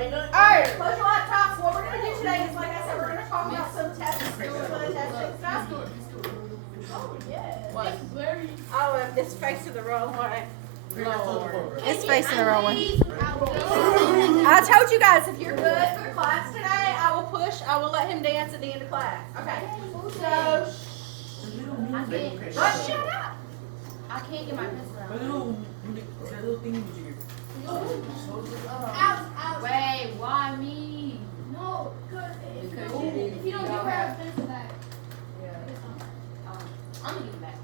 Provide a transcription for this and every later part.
Alright, close your laptops. What we're going to do today is, like I said, we're going to talk about some tests, some of the testing stuff. Oh, yeah. What? Oh, it's facing the wrong way. It's facing the wrong way. I told you guys, if you're good for the class today, I will let him dance at the end of class. Okay. So, shut up. I can't get my pencil out. That little thing that you Wait, why me? No, Because if you don't give her a pencil back. I'm gonna give it back.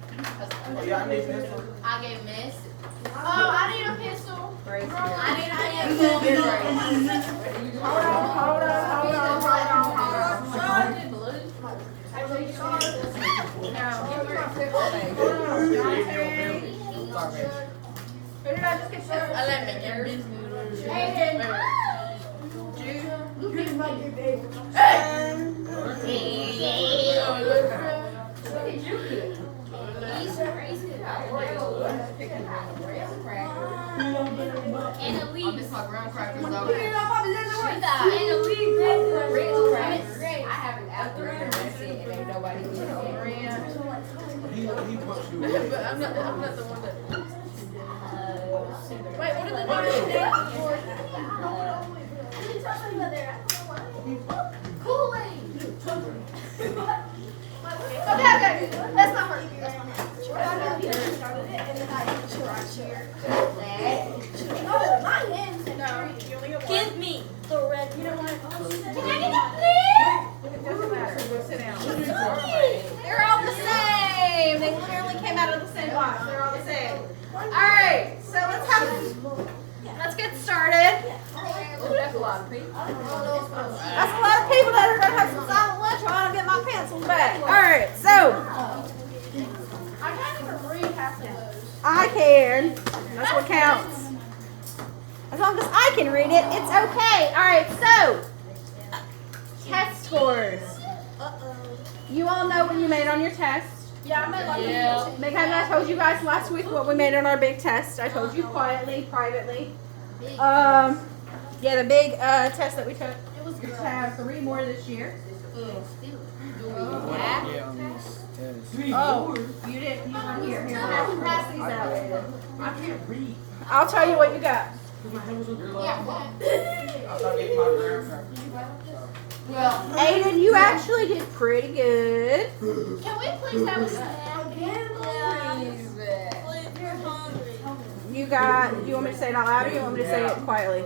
Yeah, I need pencil. I gave Miss. Oh, I need a pencil. I need a Hold on. Who did I just get started? I let me get Miss. Aiden. And the leaf is my graham crackers though. Put it up on the other one. And the leaf Ritz crackers. I have an apple and that's it, and ain't nobody eating it. He punched you. But I'm not the one that. Wait, what did the Kool-Aid. Okay. That's not her. Give me the red. You know what? It doesn't matter. Go sit down. They're all the same. They literally came out of the same box. They're all the same. All right. So let's get started. That's a lot of people. That's a lot of people that are gonna have some silent lunch while I don't get my pencils back. All right. So I can't even read half of those. I can. That's what counts. As long as I can read it, it's okay. All right. So test scores. You all know what you made on your test. Yeah, I made like Because I told you guys last week what we made on our big test. I told you quietly, privately. Yeah, the big test that we took. We have 3 more this year. Oh, you didn't. You weren't here. Here, pass these out. I can't read. I'll tell you what you got. My hand was on your lap. I thought getting my graham crackers. Well, Aiden, you actually did pretty good. Can we please have a snack? You got. Do you want me to say it out loud or you want me to say it quietly?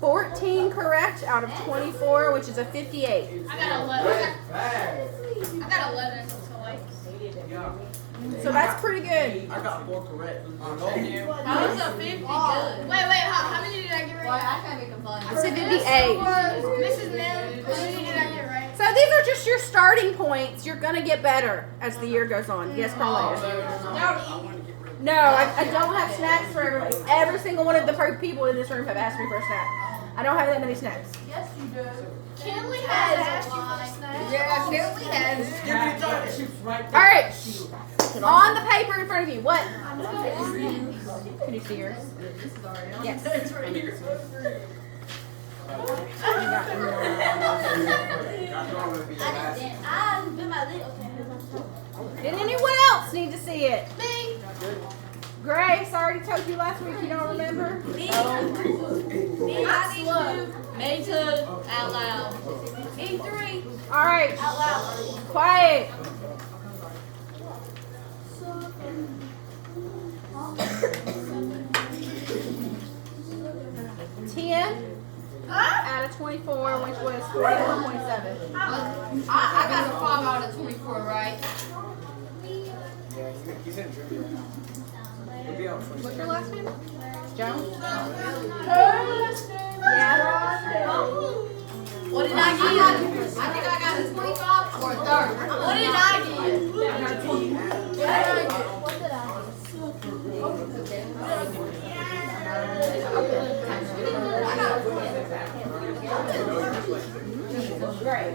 14 correct out of 24, which is a 58. I got 11. I got 11. So that's pretty good. I got 4 correct. how was a 50 good? Wait, how many did I get Well, right? I can't make a fun. It's a 58. Mrs. Nim, how many did I get right? So these are just your starting points. You're gonna get better as the year goes on. Yes, Carla. No, I don't have snacks for everybody. Every single one of the people in this room have asked me for a snack. I don't have that many snacks. Yes, you do. Kinley has asked you for a snack. Yeah, Kelly has. All right. On the paper in front of you. What? Can you see yours? Yes. Did anyone else need to see it? Me. Grace, I already told you last week. You don't remember? Me. I need to. Me too. Out loud. E3. All right. Out loud. Quiet. Out of 24, which was 41.7. I got a 5 out of 24, right? What's your last name? Jones? What did I get? I think I got a 25 or a 30. What did I get? What did I? Great.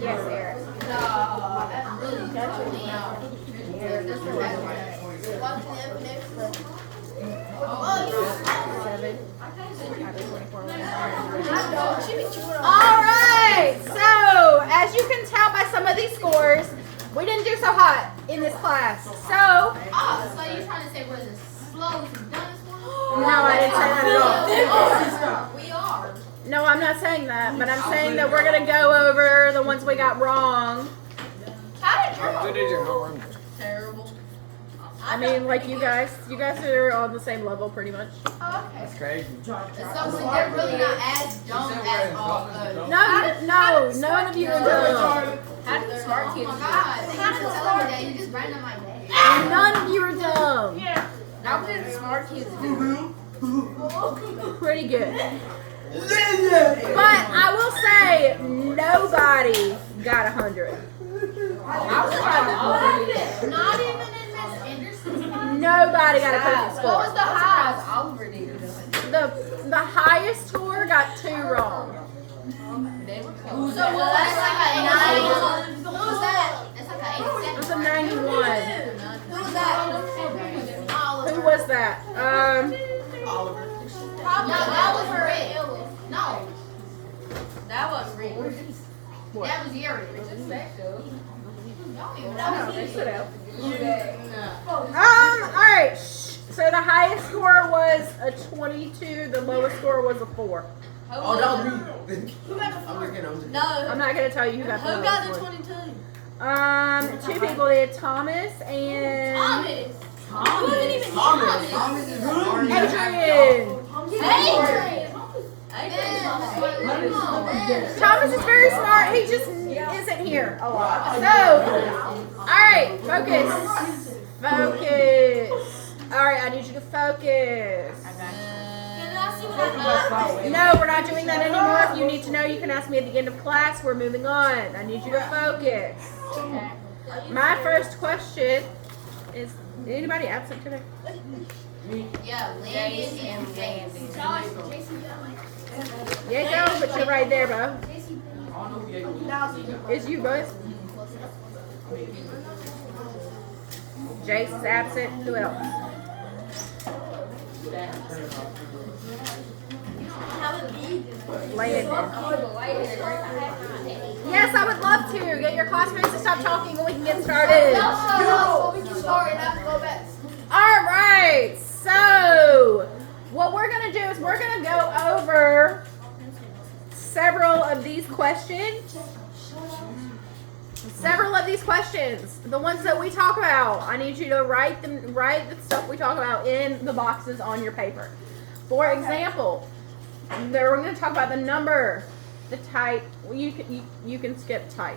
Yes, Eric. Seven. All right. So, as you can tell by some of these scores, we didn't do so hot in this class. So, Oh, so you're trying to say we're the slowest and dumbest one? no, I didn't say that at all. We are. No, I'm not saying that, but I'm saying that we're gonna go over the ones we got wrong. How did How good is your homework? Terrible. I mean, like you guys are on the same level pretty much. Oh, okay. That's crazy. So they're really not as dumb as all those. No, none of you are dumb. How do the smart kids Oh do my it? God. How did the smart day? You just ran on my day. None of you are dumb. How do the smart kids do it? Pretty good. But I will say, nobody got 100. I was trying to Oliver. Not even in Miss Anderson's. Nobody got a perfect What was score. the highest? Oliver did it. The highest score got 2 wrong. They were close. So that's like a 9. Who was that? That's like a 87. It was a 91. Who was that? Who was that? Oliver. No, that was Rick. No, That wasn't Rick. What? that was Yuri. Don't even know. They stood out. No. Alright. So the highest score was a 22, the lowest score was a 4. Oh, that was me. Who got the I'm just kidding. No. I'm not gonna tell you who got the Who lowest got the score. 22? 2 people did, Thomas and Thomas. Who wasn't even Thomas. Thomas? Thomas is hard. Adrian. Adrian. Thomas is very smart. He just isn't here a lot. So, all right, focus. Focus. All right, I need you to focus. Can I see what I got? No, we're not doing that anymore. If you need to know, you can ask me at the end of class. We're moving on. I need you to focus. My first question is: anybody absent today? Yeah, Landon and James. Yeah, go, but you're right there, bro. I don't know who Diego is. Is you both? Jace is absent. Who else? Landon. Yes, I would love to. Get your classmates to stop talking and we can get started. No, we can start and I have to go back. All right. So, what we're going to do is we're going to go over several of these questions. Several of these questions, the ones that we talk about, I need you to write the stuff we talk about in the boxes on your paper. For example, we're going to talk about the number, the type. You can skip type,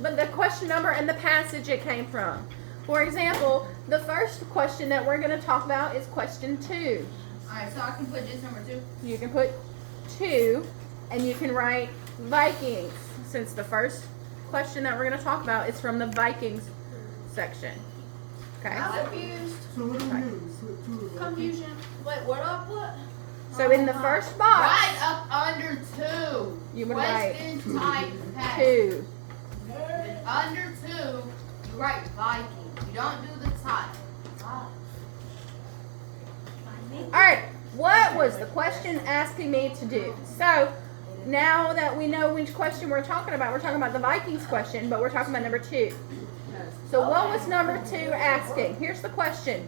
but the question number and the passage it came from. For example, the first question that we're going to talk about is question 2. Alright, so I can put just number 2. You can put 2, and you can write Vikings, since the first question that we're going to talk about is from the Vikings section. Okay? I'm confused. Confusion. Wait, what do I put? So in the first box, Right up under 2. you would write Question type pass. 2. Under 2, you write Viking. You don't do the type. Alright, what was the question asking me to do? So, now that we know which question we're talking about the Vikings question, but we're talking about number 2. So what was number 2 asking? Here's the question.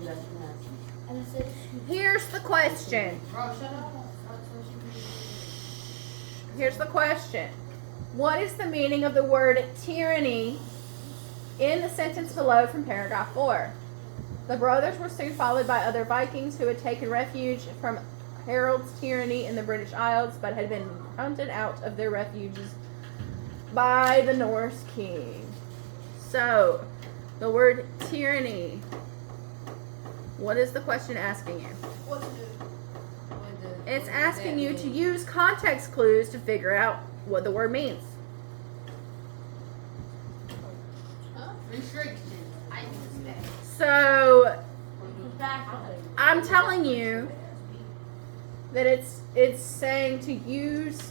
Here's the question. Bro, shut up. Here's the question. What is the meaning of the word tyranny in the sentence below from paragraph 4? The brothers were soon followed by other Vikings who had taken refuge from Harold's tyranny in the British Isles, but had been hunted out of their refuges by the Norse king. So, the word tyranny. What is the question asking you? What to do? It's asking you to use context clues to figure out what the word means. Restriction. I suspect. So, I'm telling you that it's saying to use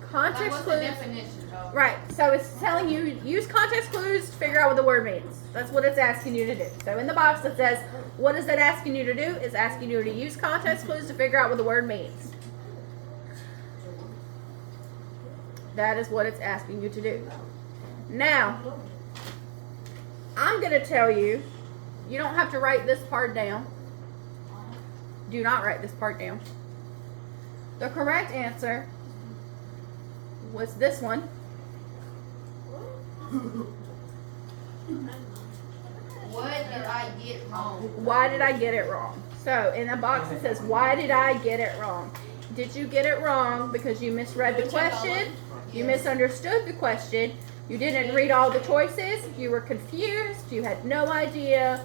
Like, context what's the clues. definition, though? Right. So it's telling you use context clues to figure out what the word means. That's what it's asking you to do. So in the box that says, what is it asking you to do? It's asking you to use context clues to figure out what the word means. That is what it's asking you to do. Now, I'm going to tell you, you don't have to write this part down. Do not write this part down. The correct answer was this one. What did I get wrong? Why did I get it wrong? So in the box it says, why did I get it wrong? Did you get it wrong because you misread the question? You misunderstood the question? You didn't read all the choices? You were confused? You had no idea?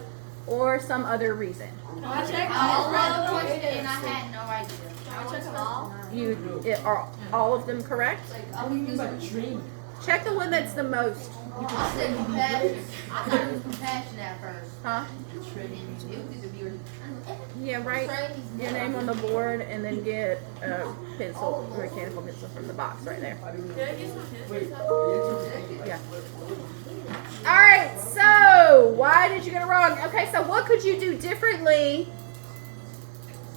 Or some other reason? I checked all of the questions and I had no idea. I checked them all. Are all of them correct? Check the one that's the most. I said compassion. I thought it was compassion at first. Huh? It was either be or Yeah, write your name on the board and then get a pencil, a mechanical pencil from the box right there. Did I get some pencils? Yeah. Alright, so why did you get it wrong? Okay, so what could you do differently?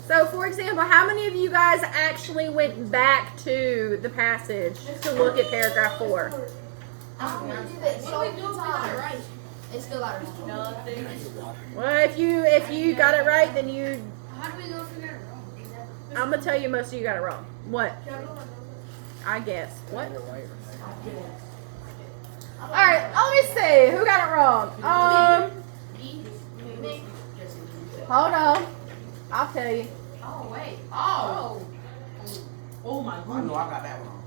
So, for example, how many of you guys actually went back to the passage to look at paragraph 4? What do we do if we got it right? It's still out of Nothing. Well, if you got it right, then you. How do we go if we got it wrong? I'm gonna tell you most of you got it wrong. What? I guess. What? All right. Let me see. Who got it wrong? Hold on. I'll tell you. Oh, wait. Oh. Oh my god. I know I got that one.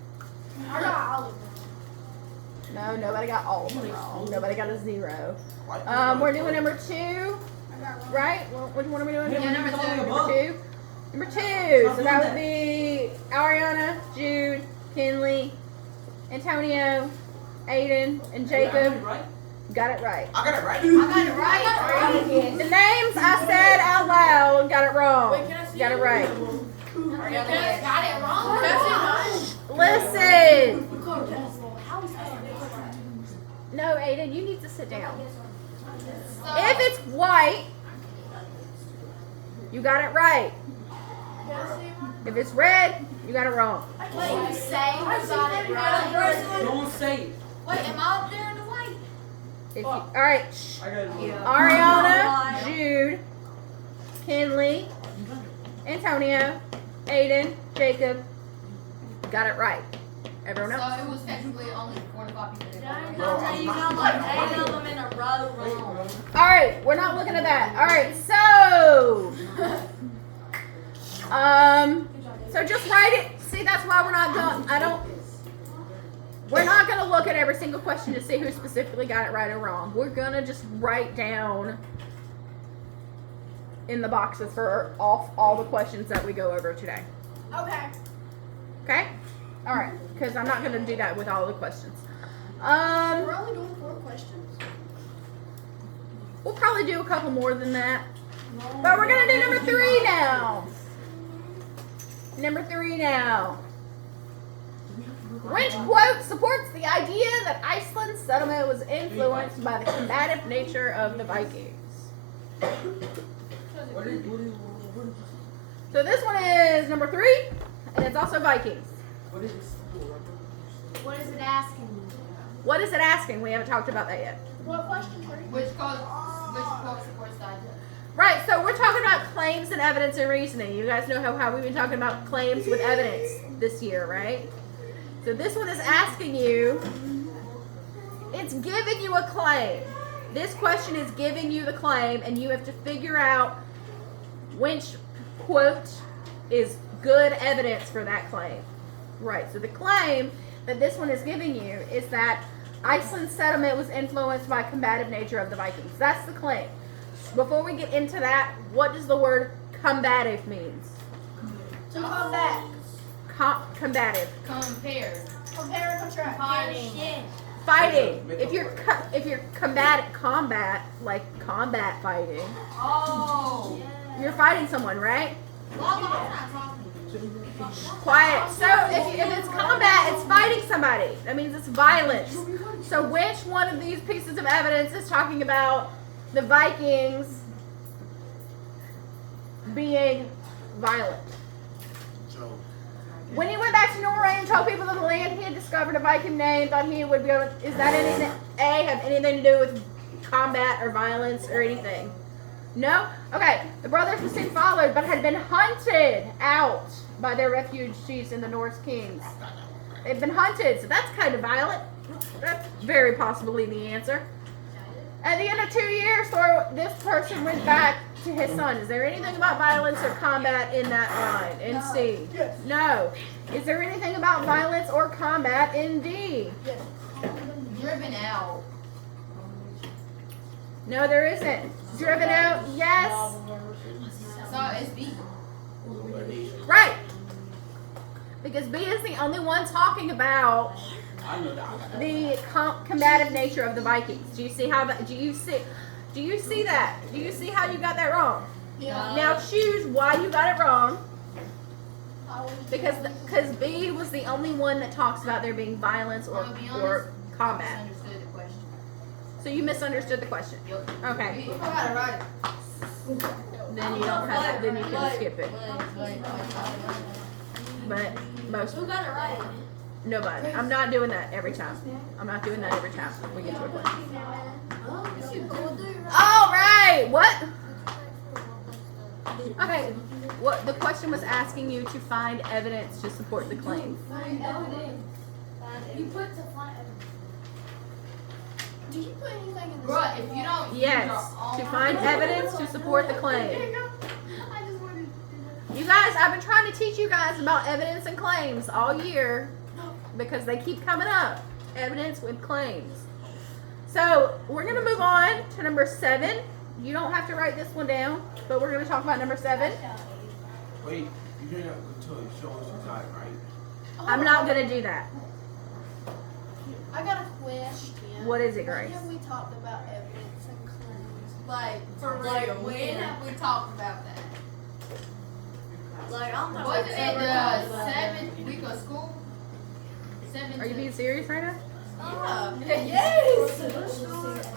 I got all of them. No, nobody got all of them wrong. Nobody got a 0. Why- We're doing number 2, right? Well, which one are we doing? Yeah, number it's only two. above. Number 2. So that would be Ariana, Jude, Kinley, Antonio, Aiden, and Jacob. Right? Got it right. I got it right. I got it right. The names I said out loud got it wrong. Wait, can I see Got it right. Got it wrong. Listen. No, Aiden, you need to sit down. If it's white, you got it right. If it's red, you got it wrong. Wait, you say I got it right. Don't say it. Wait, am I up there in the white? If you, all right. Shh. I got it. Ariana, Jude, Kinley, Antonio, Aiden, Jacob, got it right. Everyone So else? it was technically only 4 to 5 people. You got like 8 of them in a row wrong. All right, we're not looking at that. All right, so, so just write it. See, that's why we're not going. We're not going to look at every single question to see who specifically got it right or wrong. We're going to just write down in the boxes for all the questions that we go over today. Okay. Okay? All right, because I'm not going to do that with all the questions. We're only doing 4 questions. We'll probably do a couple more than that. But we're going to do number 3 now. Number 3 now. Which quote supports the idea that Iceland's settlement was influenced by the combative nature of the Vikings? So this one is number 3, and it's also Vikings. What is it asking me? What is it asking? We haven't talked about that yet. What question? Which quote supports the idea? Right, so we're talking about claims and evidence and reasoning. You guys know how we've been talking about claims with evidence this year, right? So this one is asking you, it's giving you a claim. This question is giving you the claim, and you have to figure out which quote is good evidence for that claim. Right, so the claim that this one is giving you is that Iceland's settlement was influenced by combative nature of the Vikings. That's the claim. Before we get into that, what does the word combative means? To combat. Combative. Compare. Compare and contrast. Fighting. Fighting. If you're combat like combat fighting, Oh. you're fighting someone, right? Well, I'm not talking. Quiet. So if it's combat, it's fighting somebody. That means it's violence. So which one of these pieces of evidence is talking about the Vikings being violent? When he went back to Norway and told people of the land he had discovered a Viking name, thought he would be able to, is that anything, A, have anything to do with combat or violence or anything? No? Okay, the brothers were soon followed, but had been hunted out by their refuge chiefs and the Norse kings. They've been hunted, so that's kind of violent. That's very possibly the answer. At the end of 2 years, this person went back to his son. Is there anything about violence or combat in that line? In C? Yes. No. Is there anything about violence or combat in D? Yes. Driven out. No, there isn't. Driven out? Yes. So it's B. Right. Because B is the only one talking about I know that. the combative nature of the Vikings. Do you see how that? Do you see that? Do you see how you got that wrong? Yeah. Now choose why you got it wrong. Because B was the only one that talks about there being violence or combat. Misunderstood the question. So you misunderstood the question. Yep. Okay. I got it right. Then you don't have. Then you can skip it. But most Who got it right? nobody. I'm not doing that every time. I'm not doing that every time we get to a question. All right. What? Okay. What the question was asking you to find evidence to support the claim. You put to find. Did you put anything in the Bruh, if you don't Yes. To find evidence to support the claim. You guys, I've been trying to teach you guys about evidence and claims all year because they keep coming up. Evidence with claims. So we're going to move on to number 7. You don't have to write this one down, but we're going to talk about number 7. Wait, you didn't have to show us your time, right? I'm not going to do that. I got a question. What is it, Grace? When have we talked about evidence and claims? Like, For like real, when when? have we talked about that? Like, I'm talking Was it about the 7th week of school? 7th. Are you being serious right now? Yeah. Yes!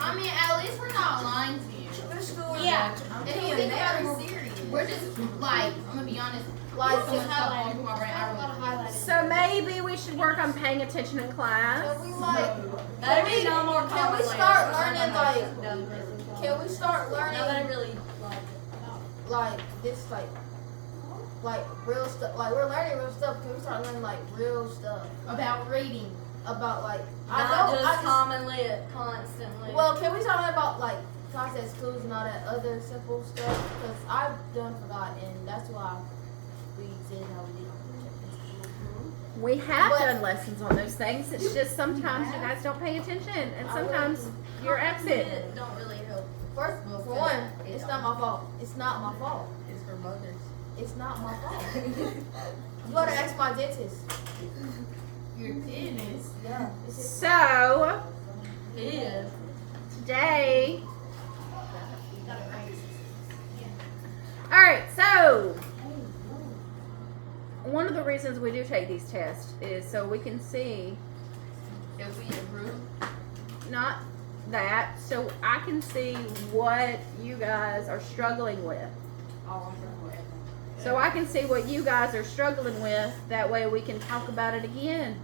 I mean, at least we're not lying to you. Yeah. If you think about it, we're just like, I'm gonna be honest. Like, so much stuff going through my brain. I really So maybe we should work on paying attention in class. Can we like? that'd be no more Can we complex. start learning like? Can we start Now that I learning really like this like real stuff? Like we're learning real stuff. Can we start learning like real stuff about reading. about like? not just common lit constantly. Well, can we start learning about like concept schools and all that other simple stuff? Because I've done forgot, and that's why we did how we did. We have But- done lessons on those things. It's just sometimes you guys don't pay attention, and sometimes you're absent. Don't really help. First, for one, it's not my fault. It's not my fault. It's for mothers. It's not my fault. You gotta ask my dentist. Your tennis. Yeah. It's just, So Yeah. today, all right. So one of the reasons we do take these tests is so we can see, If we improve. not that, so I can see what you guys are struggling with. Oh, I'm sure. So I can see what you guys are struggling with. That way we can talk about it again.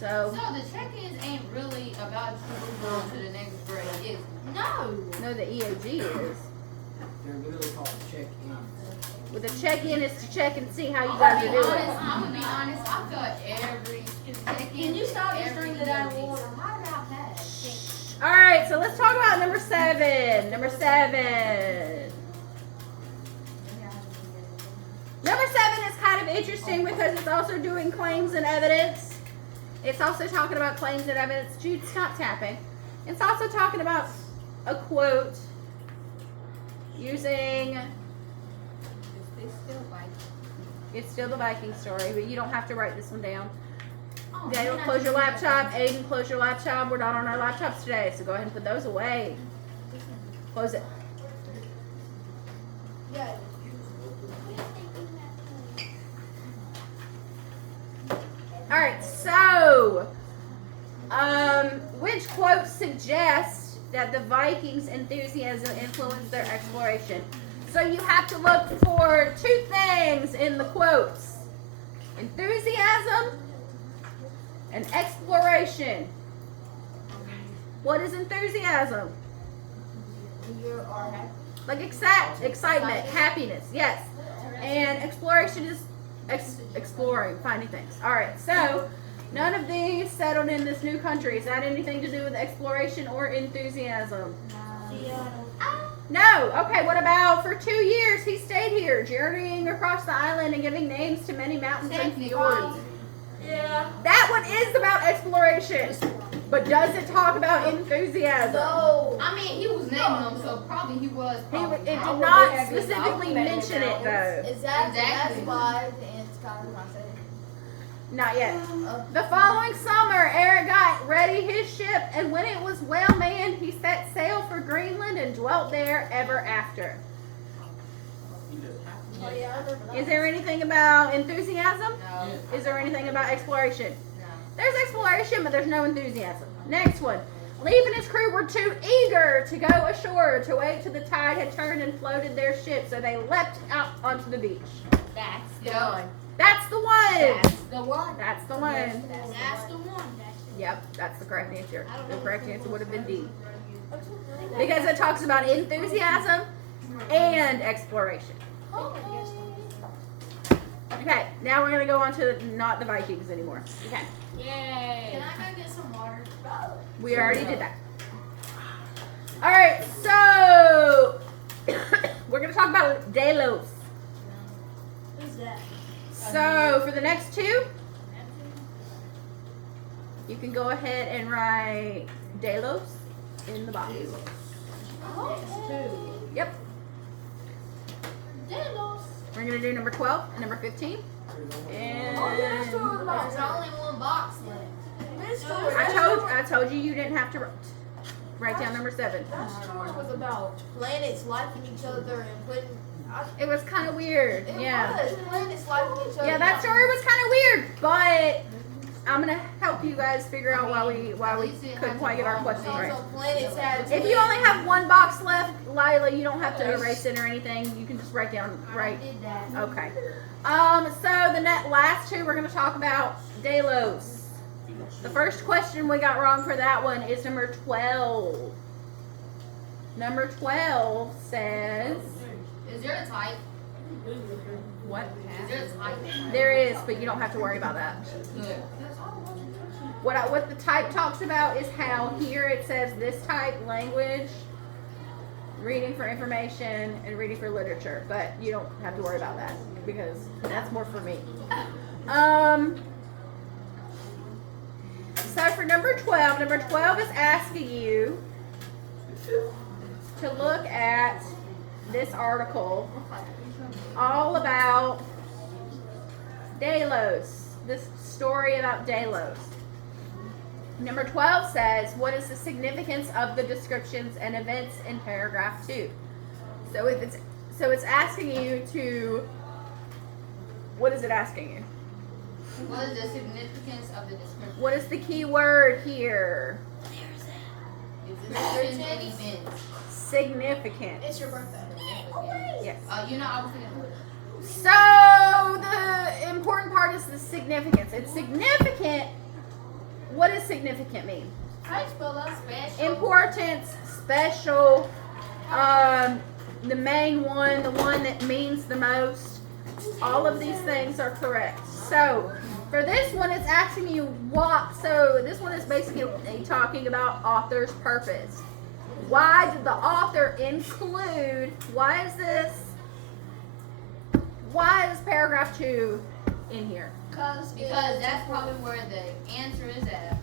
So, So the check-ins ain't really about you moving on to the next grade, is it? no. no, the EOG is. They're literally called check-in. With the check-in is to check and see how you I'm guys are gonna be doing. honest. I'm gonna be honest. I felt every check-in. Can you stop just every drinking that EOG. water? How did I pass? All right, so let's talk about number 7. Number 7. Number 7 is kind of interesting because it's also doing claims and evidence. It's also talking about claims and evidence. Jude, stop tapping. It's also talking about a quote using, They still like. it's still the Viking story, but you don't have to write this one down. Oh, Daniel, man, I close your didn't do that. laptop. Aiden, close your laptop. We're not on our laptops today, so go ahead and put those away. Close it. Yeah. All right, so, which quote suggests that the Vikings' enthusiasm influenced their exploration? So you have to look for 2 things in the quotes. Enthusiasm and exploration. What is enthusiasm? You are happy. Like excitement, happiness, yes. And exploration is exploring, finding things. All right, so none of these settled in this new country. Is that anything to do with exploration or enthusiasm? No. Okay, what about for 2 years he stayed here, journeying across the island and giving names to many mountains and fjords? Yeah. That one is about exploration. But does it talk about enthusiasm? No. I mean, he was naming them, so probably he was. It Probably. did not specifically mention it though. Exactly. That's Exactly. why the ant's kind of process. Not yet. The following summer, Eric got ready his ship, and when it was well manned, he set sail for Greenland and dwelt there ever after. He just happened. Oh, yeah, I remember that. Is there anything about enthusiasm? No. Is there anything about exploration? No. There's exploration, but there's no enthusiasm. Next one. Leif and his crew were too eager to go ashore to wait till the tide had turned and floated their ship, so they leapt out onto the beach. That's the Yeah. one. That's the one. That's the one. That's the one. That's the one. Yep, that's the correct answer. The correct answer would have been D. Because it talks about enthusiasm and exploration. Okay, now we're going to go on to not the Vikings anymore. Okay, Yay. Can I go get some water? we already did that. Alright, so we're going to talk about Delos. Who's that? So for the next two, you can go ahead and write Delos in the box. Yep. Delos. We're going to do number 12 and number 15. And There's only one box left. I told you you didn't have to write down number 7. That story was about planets liking each other and putting. It was kind of weird. It Yeah. was planets liking each other. Yeah, that story was kind of weird, but I'm gonna help you guys figure out why we couldn't quite get our questions right. So planets had. If you only have one box left, Lila, you don't have to erase it or anything. You can just write down right. did that. Okay. So the last two we're gonna talk about Delos. The first question we got wrong for that one is number 12. Number 12 says Is there a type? what? Is there a type? There is, but you don't have to worry about that. Good. What the type talks about is how here it says this type language, reading for information and reading for literature, but you don't have to worry about that because that's more for me. So for number 12 is asking you to look at this article all about Delos, this story about Delos. Number 12 says, what is the significance of the descriptions and events in paragraph 2? So it's asking you to, what is it asking you? What is the significance of the description? What is the key word here? Description and events. Significant. It's your birthday. Yes. You know, I was thinking. So the important part is the significance. It's significant. What does significant mean? How do you spell that? Special. Importance, special, the main one, the one that means the most. All of these things are correct. So for this one, it's asking you what. So this one is basically talking about author's purpose. Why did the author include? Why is paragraph 2 in here? Because that's probably where the answer is at.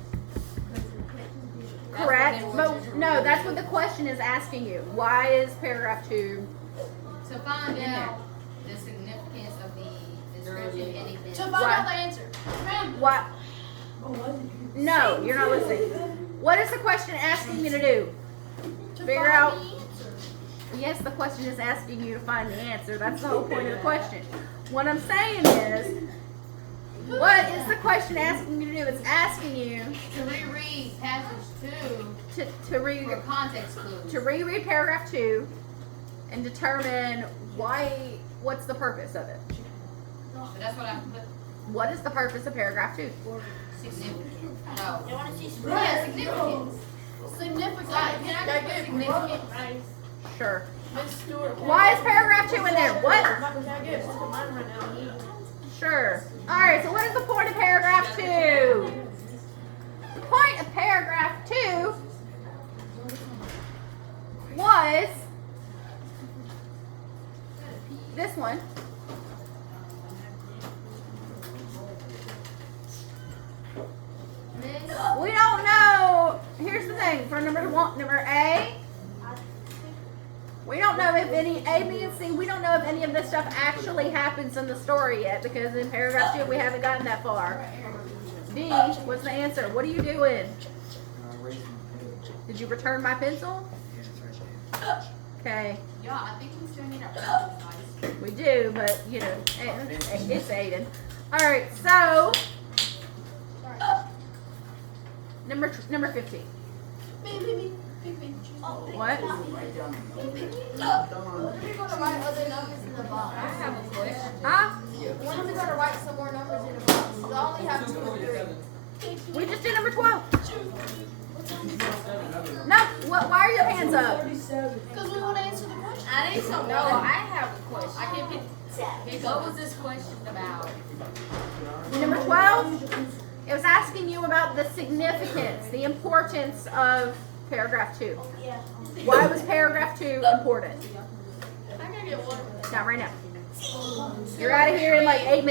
Correct, but no, that's what the question is asking you. Why is paragraph 2? To find In there. out the significance of the description and events. To find Why? out the answer. What? No, you're not listening. What is the question asking you to do? To Figure find out- the answer. Yes, the question is asking you to find the answer. That's the whole point of the question. What I'm saying is, what is the question asking you to do? It's asking you To reread passage 2 to read for context clues. to reread paragraph 2 and determine what's the purpose of it. So that's what I put. What is the purpose of paragraph 2? Significant. No. Yeah, significance. Significant. Can I get significant? Sure. Miss Stewart. Why is paragraph 2 in there? What? Can I get look at mine right now? Sure. Alright, so what is the point of paragraph 2? The point of paragraph 2 was this one. We don't know. Here's the thing. For number A, we don't know if any A, B, and C. We don't know if any of this stuff actually happens in the story yet because in paragraph 2 we haven't gotten that far. D, what's the answer? What are you doing? Did you return my pencil? Okay, Yeah, I think we still need our pencils, guys. we do, but you know, it's Aiden. All right, so number 15. What? What are we gonna write other numbers in the box? I have a question. Huh? When are we gonna write some more numbers in the box? We only have 2 and 3. We just did number 12. No, why are your hands up? Because we want to answer the question. I need some. No, I have a question. I can't pick. What was this question about? Number 12, it was asking you about the significance, the importance of paragraph 2. Why was paragraph 2 important? I gotta get water. Not right now. You're out of here in like 8 minutes.